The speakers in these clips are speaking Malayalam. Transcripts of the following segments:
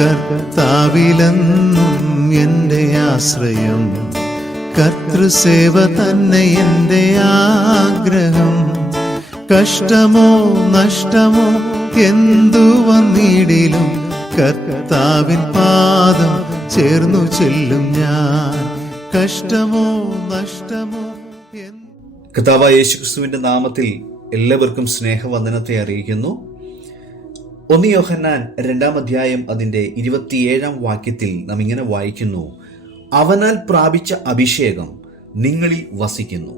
കർത്താവിലെന്നും എൻ്റെ ആശ്രയം, കർത്തൃസേവ തന്നെ എൻ്റെ ആഗ്രഹം. കഷ്ടമോ നഷ്ടമോ എന്തു വന്നിടിലും കർത്താവിൻ പാദം ചേർന്നു ചെല്ലും ഞാൻ. കഷ്ടമോ നഷ്ടമോ. കർത്താവായ യേശുക്രിസ്തുവിന്റെ നാമത്തിൽ എല്ലാവർക്കും സ്നേഹവന്ദനത്തെ അറിയിക്കുന്നു. 1 യോഹന്നാൻ 2-ാം അധ്യായം അതിന്റെ 27-ാം വാക്യത്തിൽ നാം ഇങ്ങനെ വായിക്കുന്നു: അവനാൽ പ്രാപിച്ച അഭിഷേകം നിങ്ങളിൽ വസിക്കുന്നു,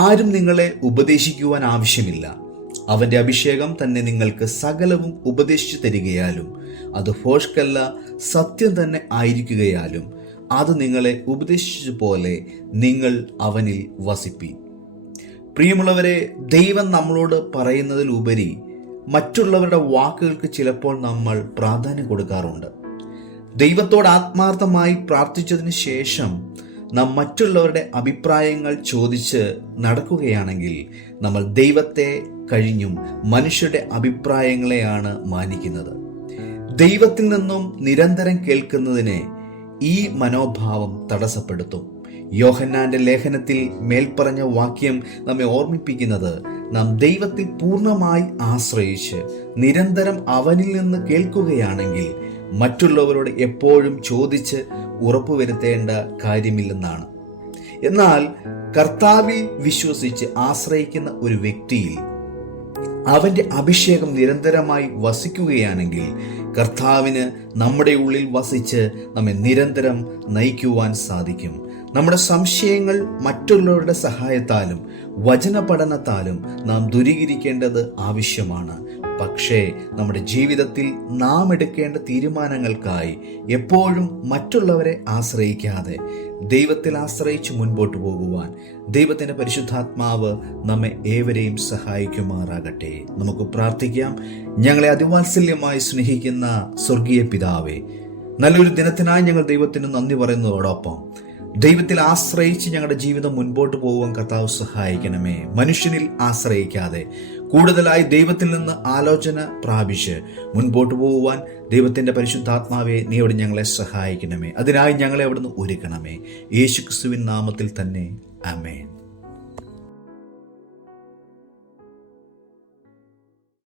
ആരും നിങ്ങളെ ഉപദേശിക്കുവാൻ ആവശ്യമില്ല. അവന്റെ അഭിഷേകം തന്നെ നിങ്ങൾക്ക് സകലവും ഉപദേശിച്ചു തരികയാലും അത് ഭോഷ്കല്ല, സത്യം തന്നെ ആയിരിക്കുകയാലും അത് നിങ്ങളെ ഉപദേശിച്ച പോലെ നിങ്ങൾ അവനിൽ വസിപ്പീൻ. പ്രിയമുള്ളവരെ, ദൈവം നമ്മളോട് പറയുന്നതിലുപരി മറ്റുള്ളവരുടെ വാക്കുകൾക്ക് ചിലപ്പോൾ നമ്മൾ പ്രാധാന്യം കൊടുക്കാറുണ്ട്. ദൈവത്തോട് ആത്മാർത്ഥമായി പ്രാർത്ഥിച്ചതിന് ശേഷം നാം മറ്റുള്ളവരുടെ അഭിപ്രായങ്ങൾ ചോദിച്ച് നടക്കുകയാണെങ്കിൽ നമ്മൾ ദൈവത്തെ കഴിഞ്ഞും മനുഷ്യരുടെ അഭിപ്രായങ്ങളെയാണ് മാനിക്കുന്നത്. ദൈവത്തിൽ നിന്നും നിരന്തരം കേൾക്കുന്നതിനെ ഈ മനോഭാവം തടസ്സപ്പെടുത്തും. യോഹന്നാന്റെ ലേഖനത്തിൽ മേൽപ്പറഞ്ഞ വാക്യം നമ്മെ ഓർമ്മിപ്പിക്കുന്നത്, നാം ദൈവത്തിൽ പൂർണ്ണമായി ആശ്രയിച്ച് നിരന്തരം അവനിൽ നിന്ന് കേൾക്കുകയാണെങ്കിൽ മറ്റുള്ളവരോട് എപ്പോഴും ചോദിച്ച് ഉറപ്പുവരുത്തേണ്ട കാര്യമില്ലെന്നാണ്. എന്നാൽ കർത്താവിൽ വിശ്വസിച്ച് ആശ്രയിക്കുന്ന ഒരു വ്യക്തിയിൽ അവന്റെ അഭിഷേകം നിരന്തരമായി വസിക്കുകയാണെങ്കിൽ കർത്താവിന് നമ്മുടെ ഉള്ളിൽ വസിച്ച് നമ്മെ നിരന്തരം നയിക്കുവാൻ സാധിക്കും. നമ്മുടെ സംശയങ്ങൾ മറ്റുള്ളവരുടെ സഹായത്താലും വചന പഠനത്താലും നാം ദൂരീകരിക്കേണ്ടത് ആവശ്യമാണ്. പക്ഷേ നമ്മുടെ ജീവിതത്തിൽ നാം എടുക്കേണ്ട തീരുമാനങ്ങൾക്കായി എപ്പോഴും മറ്റുള്ളവരെ ആശ്രയിക്കാതെ ദൈവത്തിൽ ആശ്രയിച്ച് മുൻപോട്ട് പോകുവാൻ ദൈവത്തിൻ്റെ പരിശുദ്ധാത്മാവ് നമ്മെ ഏവരെയും സഹായിക്കുമാറാകട്ടെ. നമുക്ക് പ്രാർത്ഥിക്കാം. ഞങ്ങളെ അതിവാത്സല്യമായി സ്നേഹിക്കുന്ന സ്വർഗീയ പിതാവേ, നല്ലൊരു ദിനത്തിനായി ഞങ്ങൾ ദൈവത്തിന് നന്ദി പറയുന്നതോടൊപ്പം ദൈവത്തിൽ ആശ്രയിച്ച് ഞങ്ങളുടെ ജീവിതം മുൻപോട്ട് പോകുവാൻ കർത്താവ് സഹായിക്കണമേ. മനുഷ്യനിൽ ആശ്രയിക്കാതെ കൂടുതലായി ദൈവത്തിൽ നിന്ന് ആലോചന പ്രാപിച്ച് മുൻപോട്ട് പോകുവാൻ ദൈവത്തിൻ്റെ പരിശുദ്ധാത്മാവെ നീ അവിടെ ഞങ്ങളെ സഹായിക്കണമേ. അതിനായി ഞങ്ങളെ അവിടുന്ന് ഒരുക്കണമേ. യേശുക്രിസ്തുവിൻ നാമത്തിൽ തന്നെ ആമേൻ.